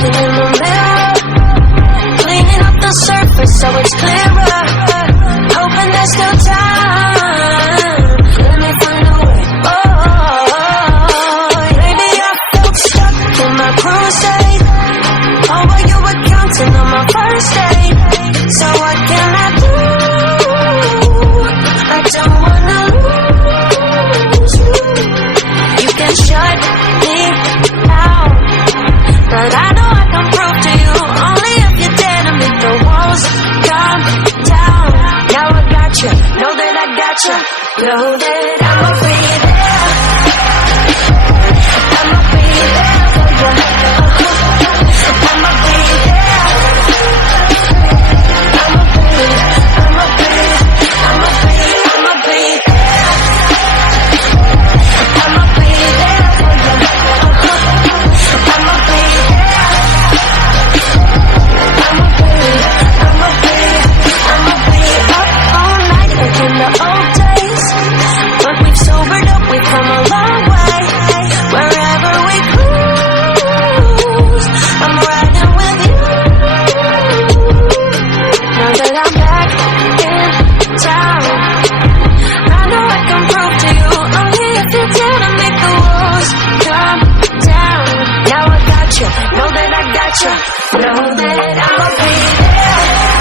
looking in the mirror, cleaning up the surface so it's clearer. Hoping there's still time. Let me find a way. Oh, maybe I felt stuck in my crusade. Oh, but you were counting on my first date. So what can I do? I don't wanna lose you. You can shut me out, but I know I can prove to you only if you dare to make the walls come down. Now I got you, know that I got you, know that I'ma be there. I'ma be there for you. I'ma be there. I'ma be there for you. I'ma be there. I'ma be up all night like in the old days, but we've sobered up, we've come a long way. Wherever we cruise, I'm riding with you. Now that I'm back in town, I know I can prove to you only if you dare to make the walls come down. Now I got you, know that I got you, know that I'ma be there.